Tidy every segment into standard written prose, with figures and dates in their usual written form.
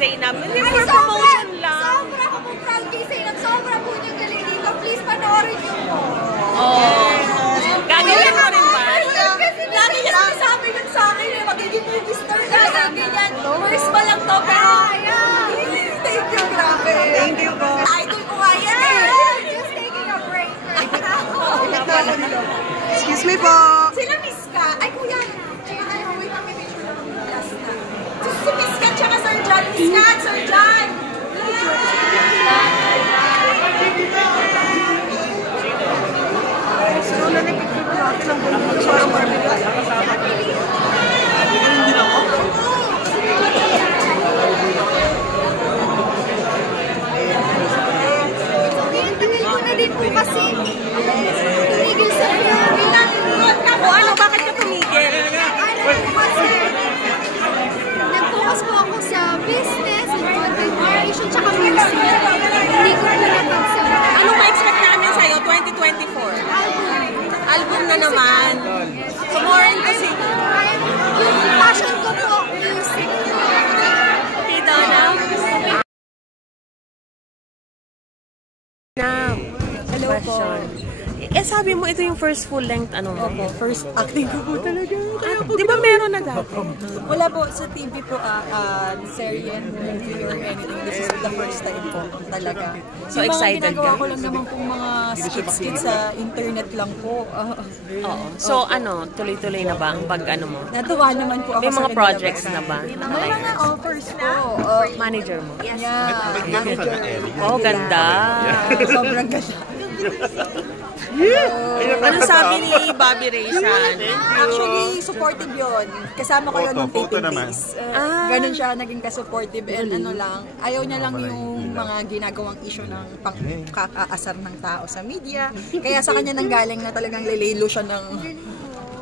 Zainab. Hindi for promotion lang. Sobra ako po proud kay Zainab. Sobra po niyong galing dito. Please panoorin niyo po. Gagawin mo rin ba? Lagi niya sinasabi yun sa akin eh. Magiging movie star na lang ganyan. First pa lang to pero thank you, grabe. Thank you po. Idol ko nga yan eh. Just taking a break. Excuse me po. Sila Miss Ka. Ay, kuya. Wait, may picture na. Last na. Si Miss Ka tsaka Sir John. Miss Ka, Sir John. So, nalipit ko natin ang buong parang marmila. Hindi na ako. Tingin ko na din po kasi tumigil sa O ano, bakit ka tumigil? kasi nag-focus po ako sa business and content creation tsaka music. Hindi ko po napagsabi. Anong ma-expect namin sa'yo 2024? Album na naman. So more into Yung passion ko po, music. Tita na. Hello Question. Eh sabi mo ito yung first full-length ano mo? po. First acting ko po talaga. Di ba meron na dati? Wala po sa TV po, serye, movie or anything. This is the first time po talaga. So excited Yung mga ginagawa ka? ko lang naman pong mga skits sa internet lang po. Oo. So ano, tuloy-tuloy na ba ang pag ano mo? Natuwa naman po ako May sa mga kanila. projects na ba? May mga offers po. Manager mo? Yeah, manager. Oh, ganda. Sobrang ganda. Anong sabi ni Bobby Raysan? Actually, supportive yun. Kasama ko yun ng taping days. Ganon siya, naging ka-supportive. And ano lang, ayaw niya lang yung mga ginagawang issue ng pang-kakaasar ng tao sa media. Kaya sa kanya nanggaling na talagang lilaylo siya ng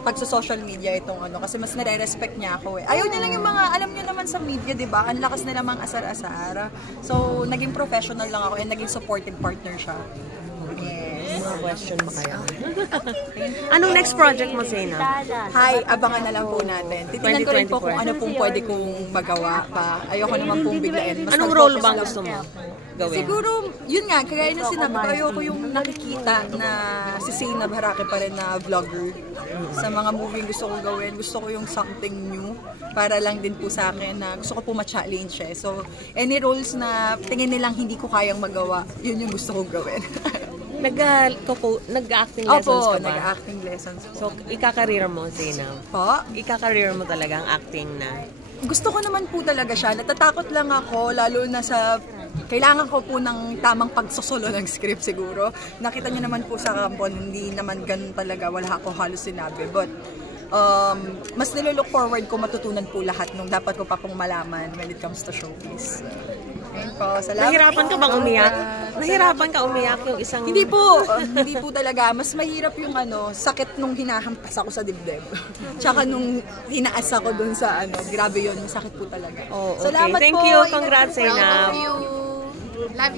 pagsa-social media itong ano. Kasi mas nare-respect niya ako eh. Ayaw niya lang yung mga, alam niyo naman sa media, di ba? Ang lakas nila mga asar-asar. So, naging professional lang ako and naging supportive partner siya. Mga question ba kaya? Anong next project mo, Zainab? Hi, abangan na lang po natin. Titingnan ko rin po kung ano pong pwede kong magawa pa. Ayoko naman pong biglain. Basta Anong role focus bang lang. gusto mo gawin? Siguro, yun nga, kagaya na sinabi ko, ayoko yung nakikita na si Zainab Harake pa rin na vlogger. Sa mga movie gusto kong gawin, gusto ko yung something new para lang din po sa akin na gusto ko po ma-challenge eh. So, any roles na tingin nilang hindi ko kayang magawa, yun yung gusto kong gawin. Nag-acting lessons Opo, ka ba? nag-acting lessons. So, ikakareer mo, Zainab? Po? Ikakareer mo talaga ang acting na? Gusto ko naman po talaga siya. Natatakot lang ako, lalo na sa kailangan ko po ng tamang pagsosolo ng script siguro. Nakita niyo naman po sa kampon, hindi naman ganun talaga. Wala ako halos sinabi. But, mas nililook forward ko matutunan po lahat nung dapat ko pa pong malaman when it comes to showbiz. Ayun po, salamat. Nahirapan ka bang umiyak? Nahirapan ka umiyak yung isang... Hindi po talaga. Mas mahirap yung sakit nung hinahampas ako sa dibdib. Tsaka nung hinaas ako dun sa grabe yun, masakit po talaga. Oh, okay. Salamat Thank po. you. Congrats, Zainab. Love you.